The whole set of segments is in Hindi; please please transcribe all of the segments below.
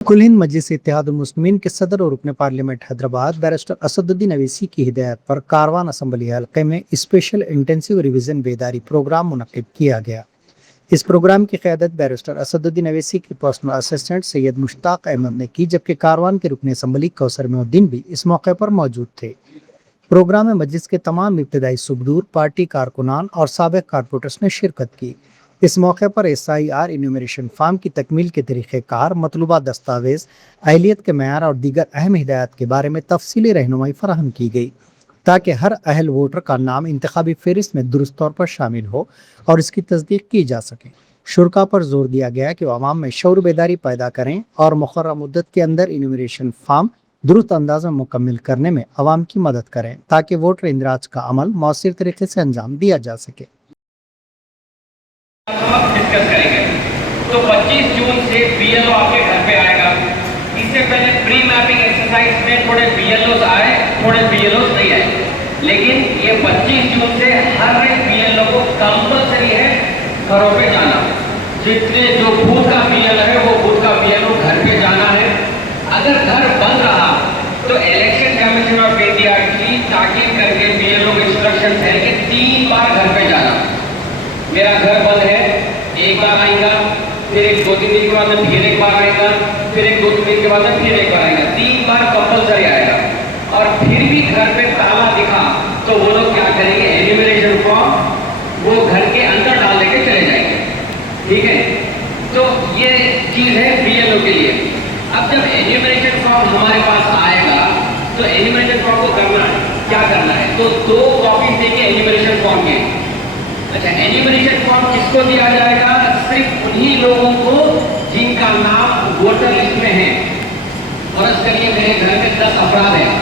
कुल हिंद मजलिस इत्तेहादुल मुस्लिमीन के सदर और रुकन पार्लियामेंट हैदराबाद बैरिस्टर असदुद्दीन अवैसी की हिदायत पर कारवान असम्बली हल्के में स्पेशल इंटेंसिव रिवीजन बेदारी प्रोग्राम मुनक्किद किया गया। इस प्रोग्राम की क़यादत बैरिस्टर असदुद्दीन अवैसी के पर्सनल असिस्टेंट सैयद मुश्ताक अहमद ने की, जबकि कारवान के रुकन असम्बली कौसर मोहद्दीन भी इस मौके पर मौजूद थे। प्रोग्राम में मजलिस के तमाम इब्तदाई सुबदूर, पार्टी कारकुनान और साबिक कारपोरेटर्स ने शिरकत की। इस मौके पर SIR इन्यूमरेशन फार्म की तकमील के तरीक़ेकार, मतलूबा दस्तावेज, अहलियत के मेयार और दीगर अहम हिदायत के बारे में तफसीली रहनुमाई फराहम की गई, ताकि हर अहल वोटर का नाम इंतखाबी फहरिस्त में दुरुस्त तौर पर शामिल हो और इसकी तस्दीक की जा सके। शुरा पर जोर दिया गया कि वह आवाम में शऊर बेदारी पैदा करें और मुकर्रर मुद्दत के अंदर इन्यूमरेशन फार्म दुरुस्त अंदाज में मुकम्मल करने में आवाम की मदद करें, ताकि वोटर इंदराज का अमल मौसर तरीके से अंजाम दिया जा सके। डिस्कस करेंगे। तो 25 जून से BLO आपके घर पे आएगा। इससे पहले प्री मैपिंग एक्सरसाइज में थोड़े BLOs आए, थोड़े BLOs नहीं आए, लेकिन ये 25 जून से हर एक BLO को कंपलसरी है घरों पे जाना। जितने जो बूथ का BLO है वो बूथ का BLO घर पे जाना है। अगर घर बंद रहा तो इलेक्शन कमीशन ऑफ इंडिया की ताकीद करके BLO को इंस्ट्रक्शन है कि 3 बार घर पे जाना। मेरा घर बंद है, एक बार आएगा, फिर 2-3 दिन के बाद में फिर एक बार आएगा, फिर 2-3 दिन के बाद में फिर एक बार आएगा, 3 बार कंपलसरी आएगा। और फिर भी घर पे ताला दिखा तो वो लोग क्या करेंगे, एन्यूमरेशन फॉर्म वो घर के अंदर डाल लेके चले जाएंगे। ठीक है, तो ये चीज है BLO के लिए। अब जब एन्यूमरेशन फॉर्म हमारे पास आएगा तो एन्यूमरेशन फॉर्म को करना है, क्या करना है, तो 2 कॉपी देंगे एन्यूमरेशन फॉर्म के। अच्छा, एन्यूमरेशन फॉर्म किसको दिया जाएगा? सिर्फ उन्हीं लोगों को जिनका नाम वोटर लिस्ट में है। फर्ज करिए मेरे घर में 10 अफराद हैं,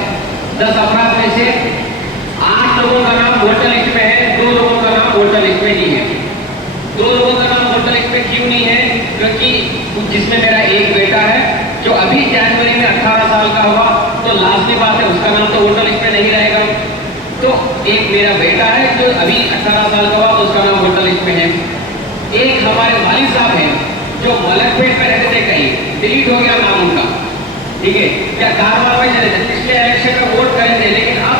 10 अफराद में से 8 लोगों का नाम वोटर लिस्ट में है, 2 लोगों का नाम वोटर लिस्ट में नहीं है। 2 लोगों का नाम वोटर लिस्ट में क्यों नहीं है? क्योंकि जिसमें मेरा एक बेटा है जो अभी जनवरी में 18 साल का हुआ, तो लाजमी बात है उसका नाम तो वोटर लिस्ट में नहीं रहेगा। तो एक मेरा बेटा है जो अभी 18 साल का हुआ, तो उसका नाम वोटर लिस्ट में है। एक हमारे वालिद साहब हैं जो मलकपेट में रहते थे, कहीं डिलीट हो गया नाम उनका, ठीक है, या कारवार में चले थे, पिछले इलेक्शन में वोट करे थे, लेकिन अब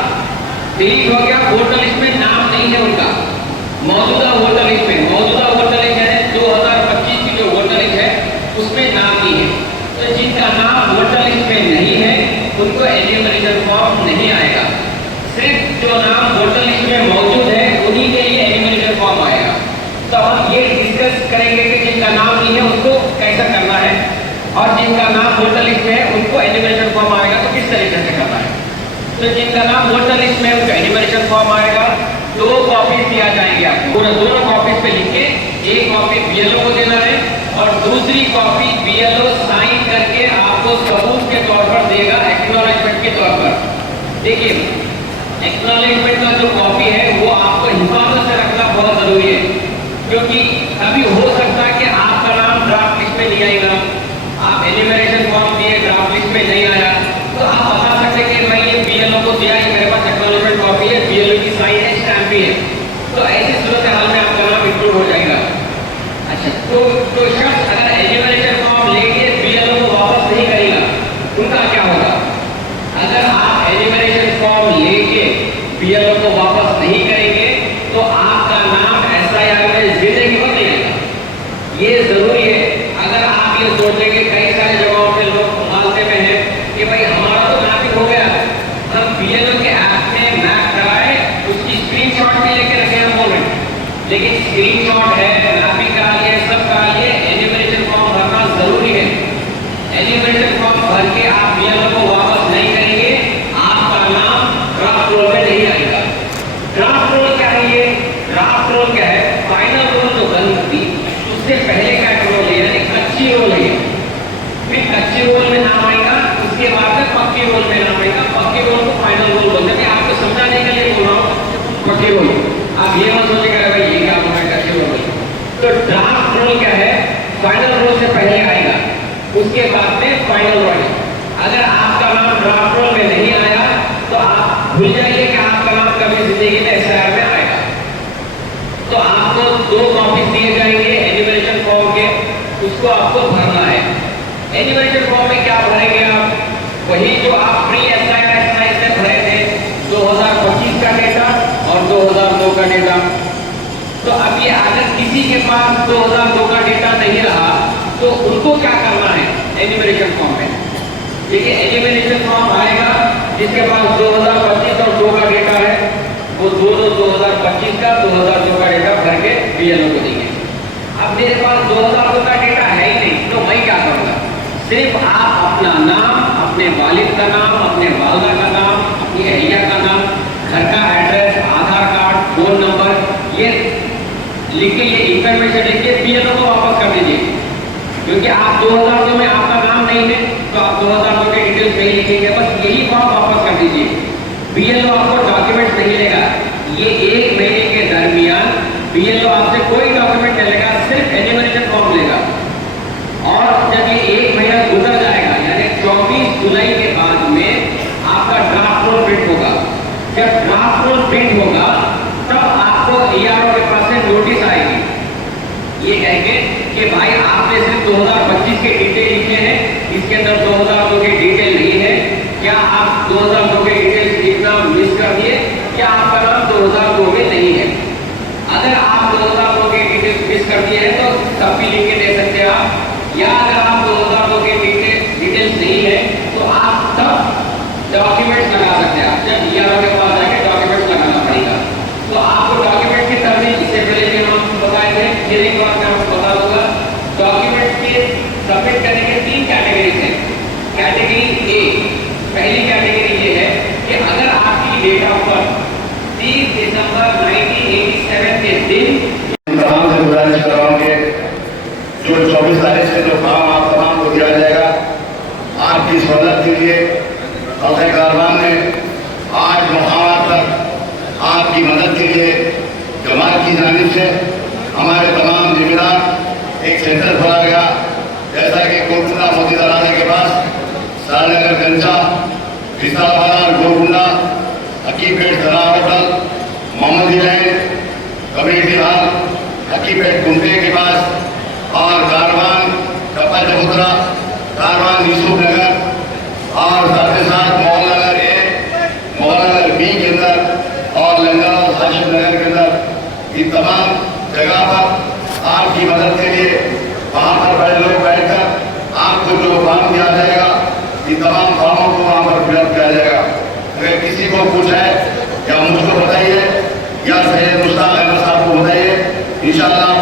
डिलीट हो गया, वोटर लिस्ट में नाम नहीं है उनका। मौजूदा वोटर लिस्ट में, मौजूदा वोटर लिस्ट है 2025 की जो वोटर लिस्ट है उसमें नाम नहीं है। तो जिनका नाम वोटर लिस्ट में नहीं है उनको एन्यूमरेशन फॉर्म नहीं आएगा। सिर्फ जो नाम वोटर लिस्ट में मौजूद है उन्हीं के लिए एन्यूमरेशन फॉर्म आएगा। तो हम ये डिस्कस करेंगे कि जिनका नाम नहीं है उसको कैसे करना है, और जिनका नाम वोटर लिस्ट में है उनको एन्यूमरेशन फॉर्म आएगा तो किस तरीके से करना है। तो जिनका नाम वोटर लिस्ट में है उनको एन्यूमरेशन फॉर्म आएगा। 2 कॉपीज दिया जाएंगे आपको, पूरा दोनों कॉपीज पे लिख के एक कॉपी BLO को देना है और दूसरी कॉपी BLO साइन करके आपको सबूत के तौर पर देगा, एक्नॉलेजमेंट के तौर पर। देखिए, एक्नॉलेजमेंट का जो कॉपी है वो आपको हिफाजत से रखना बहुत जरूरी है, क्योंकि अभी हो सकता है कि आपका नाम ड्राफ्ट लिस्ट में नहीं आएगा, आप एन्यूमरेशन फॉर्म दिए ड्राफ्ट लिस्ट में नहीं आया, तो आप बता सकते कि मैं ये BLO को दिया है, मेरे पास एक्नॉलेजमेंट कॉपी है, BLO की साइन है, स्टैम्प भी है। तो ऐसी सूरत हाल में आपका नाम इंक्लूड हो जाएगा। अच्छा, तो शख्स अगर एन्यूमरेशन फॉर्म लेके BLO को वापस नहीं करेगा, उनका क्या होगा? अगर आप एन्यूमरेशन फॉर्म लेके BLO को वापस नहीं करेंगे तो आपका नाम SIR में जिंदगी भर नहीं आएगा। ये जरूरी है। अगर आप ये सोच लेंगे, कई सारे जगहों पे लोग मालते में है कि भाई हमारा तो मैपिंग हो गया, हम BLO के ऐप में मैप कराए, उसकी स्क्रीनशॉट भी लेके रखे हम बोल रहे हैं, लेकिन स्क्रीनशॉट है, मैपिंग करा लिए, सब करा लिए, एन्यूमरेशन फॉर्म भरना जरूरी है। एन्यूमरेशन फॉर्म भर के आप BLO को वापस नहीं करेंगे, आपका नाम ड्राफ्ट रोल में नहीं आएगा। ड्राफ्ट रोल क्या है? ये ड्राफ्ट रोल क्या है? फाइनल रोल जो बनी थी उससे पहले का रोल है, यानी कच्ची रोल है। फिर कच्ची रोल में नाम आएगा, उसके बाद में पक्की रोल में नाम आएगा। पक्की रोल को फाइनल रोल बोलते हैं। आपको समझाने के लिए बोल रहा हूँ पक्की रोल, आप ये मत सोचेगा भाई ये क्या बोल रहा है कच्ची रोल। तो ड्राफ्ट रोल क्या है? फाइनल रोल से पहले आएगा, उसके बाद में फाइनल रोल। अगर आपका नाम ड्राफ्ट रोल में नहीं आया तो आप भूल जाइए कि आपका नाम कभी जिंदगी में SIR में आएगा। तो आपको 2 कॉपी दिए जाएंगे एन्यूमरेशन फॉर्म के, उसको आपको भरना है। एन्यूमरेशन फॉर्म में क्या भरेंगे आप? वही जो आप प्री एक्सरसाइज में भरे थे 2025 का डेटा और 2002 का डेटा। तो अब ये अगर किसी के पास 2002 का डेटा नहीं रहा तो उनको क्या करना है एन्यूमरेशन फॉर्म में? देखिए एन्यूमरेशन फॉर्म आएगा जिसके पास 2025 और 2 का डेटा है वो दोनों 2025 का 2002 का डेटा भर के बीएलओ को देंगे। अब मेरे पास 2002 का डेटा है ही नहीं तो मैं क्या करूँगा? सिर्फ आप अपना नाम, अपने वालिद का नाम, अपने वालदा का नाम, अपनी अहिया का नाम, घर का एड्रेस, आधार कार्ड, फोन नंबर ये लिख के ये इंफॉर्मेशन लिख के बीएलओ को वापस कर दीजिए। क्योंकि आप 2002 में आपका नाम नहीं है तो आप 2002 के डिटेल्स नहीं लिखेंगे, बस यही फॉर्म वापस कर दीजिए। बीएलओ आपको डॉक्यूमेंट नहीं लेगा, ये 1 महीने के दरमियान बीएलओ आपसे कोई डॉक्यूमेंट नहीं लेगा, सिर्फ एन्यूमरेशन फॉर्म लेगा। और जब ये 1 महीना गुजर जाएगा यानी 24 जुलाई के बाद में आपका ड्राफ्ट रोल प्रिंट होगा। जब ड्राफ्ट रोल प्रिंट होगा तब आपको ईआरओ के पास से नोटिस आएगी, ये कहेंगे कि भाई आपने सिर्फ 2025 के डिटेल लिखे हैं, इसके अंदर 2002 के डिटेल नहीं है, क्या आप 2002 के डिटेल्स लिखना मिस कर दिए, क्या आपका नाम 2002 में नहीं है? अगर आप 2002 के डिटेल्स मिस कर दिए हैं तो तब भी लिख के दे सकते हैं आप, या अगर आप 2002 के डिटेल्स नहीं है तो आप तब डॉक्यूमेंट्स लगा सकते हैं। आप जब ईआरओ के पास जाके डॉक्यूमेंट्स लगाना पड़ेगा। तो आपको डॉक्यूमेंट की तरमीज इससे पहले भी हम आपको बताए थे, फिर एक बार मैं आपको बता दूंगा। डॉक्यूमेंट के सबमिट करने के 3 कैटेगरीज हैं। कैटेगरी ए, पहली कैटेगरी ये है कि अगर आपकी डेट ऑफ बर्थ 30 दिसंबर 1987 के दिन तमाम से गुजारिश कर रहा हूँ कि जो 24 तारीख से जो काम आप तमाम को दिया जाएगा आपकी सहूलत के लिए खल्क़ कारवान ने आज मुकामात तक आपकी मदद के लिए जमात की जानिब से हमारे तमाम जिम्मेदार एक सेंटर खोला गया, जैसा कि कोटकुंडा मोदी दराजा के पास सारनगर गंजा, विशालवाड़ा, गोलकुंडा, हकीपेट धरा होटल, मोहम्मदी लैंड, कम्युनिटी हॉल, हकीपेट गुंटे के पास और कारवान कपल चबूतरा, कारवान यूसुफ नगर और साथ ही साथ मोहल्ला नगर ए, मोहल्ला नगर बी के अंदर और लंगर और हाशिम नगर के अंदर इन तमाम जगह पर आपकी मदद के लिए वहाँ पर बड़े लोग बैठकर आपको जो फॉर्म दिया जाएगा इन तमाम फॉर्मों को वहाँ पर फिलअप किया जाएगा। अगर किसी को कुछ है या मुझको बताइए या सैयद मुश्ताक अहमद साहब को बताइए, इंशाअल्लाह